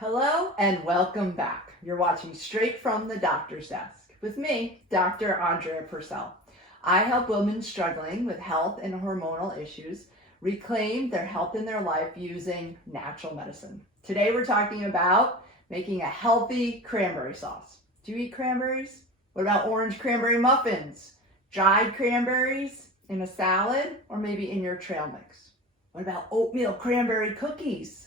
Hello and welcome back. You're watching Straight from the Doctor's Desk with me, Dr. Andrea Purcell. I help women struggling with health and hormonal issues reclaim their health in their life using natural medicine. Today we're talking about making a healthy cranberry sauce. Do you eat cranberries? What about orange cranberry muffins? Dried cranberries in a salad or maybe in your trail mix? What about oatmeal cranberry cookies?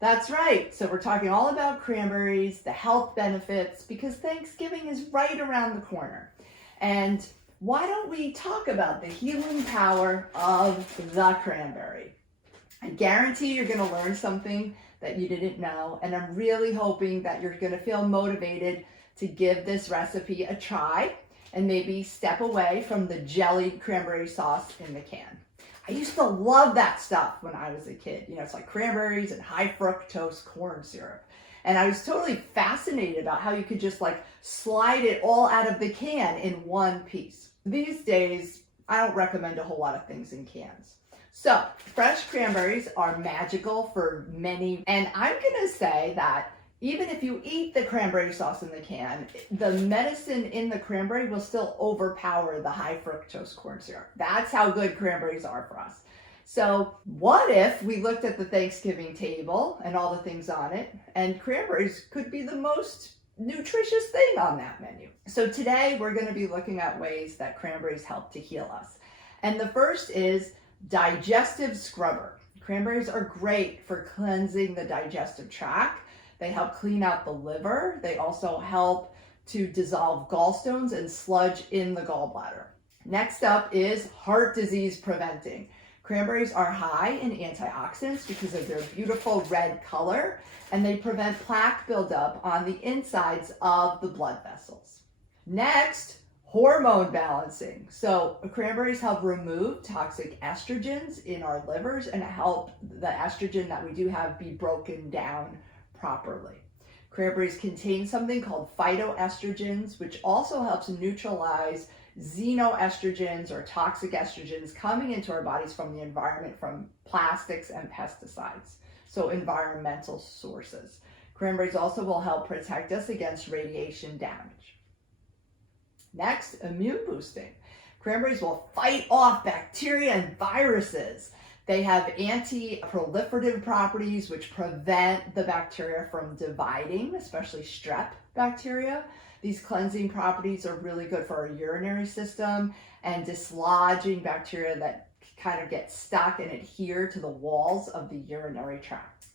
That's right. So we're talking all about cranberries, the health benefits, because Thanksgiving is right around the corner. And why don't we talk about the healing power of the cranberry? I guarantee you're going to learn something that you didn't know, and I'm really hoping that you're going to feel motivated to give this recipe a try and maybe step away from the jellied cranberry sauce in the can. I used to love that stuff when I was a kid. You know, it's like cranberries and high fructose corn syrup. And I was totally fascinated about how you could just like slide it all out of the can in one piece. These days, I don't recommend a whole lot of things in cans. So fresh cranberries are magical for many. And I'm going to say that even if you eat the cranberry sauce in the can, the medicine in the cranberry will still overpower the high fructose corn syrup. That's how good cranberries are for us. So what if we looked at the Thanksgiving table and all the things on it, and cranberries could be the most nutritious thing on that menu? So today we're going to be looking at ways that cranberries help to heal us. And the first is digestive scrubber. Cranberries are great for cleansing the digestive tract. They help clean out the liver. They also help to dissolve gallstones and sludge in the gallbladder. Next up is heart disease preventing. Cranberries are high in antioxidants because of their beautiful red color, and they prevent plaque buildup on the insides of the blood vessels. Next, hormone balancing. So cranberries help remove toxic estrogens in our livers and help the estrogen that we do have be broken down properly. Cranberries contain something called phytoestrogens, which also helps neutralize xenoestrogens or toxic estrogens coming into our bodies from the environment from plastics and pesticides, so environmental sources. Cranberries also will help protect us against radiation damage. Next, immune boosting. Cranberries will fight off bacteria and viruses. They have anti-proliferative properties which prevent the bacteria from dividing, especially strep bacteria. These cleansing properties are really good for our urinary system and dislodging bacteria that kind of get stuck and adhere to the walls of the urinary tract.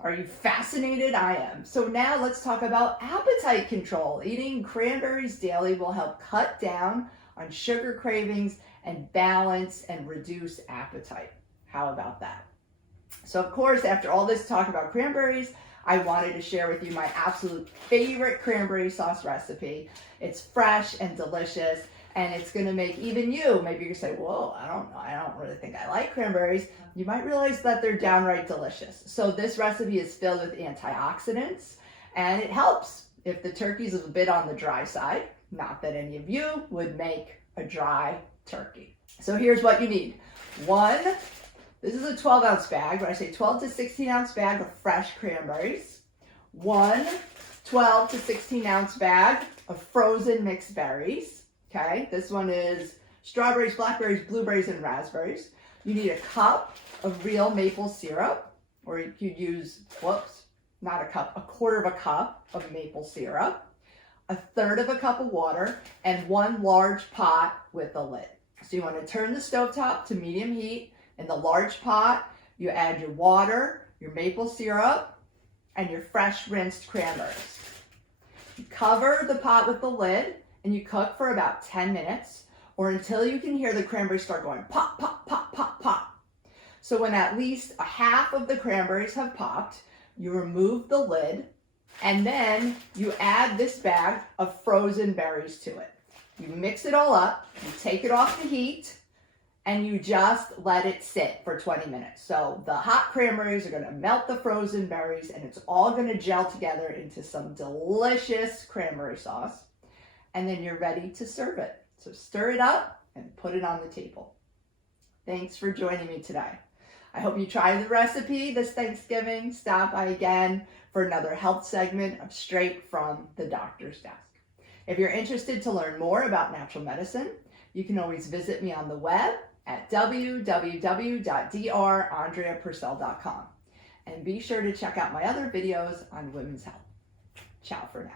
Are you fascinated? I am. So now let's talk about appetite control. Eating cranberries daily will help cut down on sugar cravings and balance and reduce appetite. How about that? So of course, after all this talk about cranberries, I wanted to share with you my absolute favorite cranberry sauce recipe. It's fresh and delicious, and it's gonna make even you, maybe you say, whoa, I don't know, I don't really think I like cranberries. You might realize that they're downright delicious. So this recipe is filled with antioxidants, and it helps if the turkey's a bit on the dry side. Not that any of you would make a dry turkey. So here's what you need. This is a 12-ounce bag. When I say 12 to 16-ounce bag of fresh cranberries. 12 to 16-ounce bag of frozen mixed berries. Okay, this one is strawberries, blackberries, blueberries, and raspberries. You need a cup of real maple syrup, or you could use, not a cup, a quarter of a cup of maple syrup, a third of a cup of water, and one large pot with a lid. So you want to turn the stovetop to medium heat. In the large pot, you add your water, your maple syrup, and your fresh rinsed cranberries. You cover the pot with the lid and you cook for about 10 minutes or until you can hear the cranberries start going pop, pop, pop, pop, pop. So when at least a half of the cranberries have popped, you remove the lid and then you add this bag of frozen berries to it. You mix it all up, you take it off the heat, and you just let it sit for 20 minutes. So the hot cranberries are gonna melt the frozen berries and it's all gonna gel together into some delicious cranberry sauce. And then you're ready to serve it. So stir it up and put it on the table. Thanks for joining me today. I hope you try the recipe this Thanksgiving. Stop by again for another health segment of Straight from the Doctor's Desk. If you're interested to learn more about natural medicine, you can always visit me on the web at www.drandreapurcell.com. And be sure to check out my other videos on women's health. Ciao for now.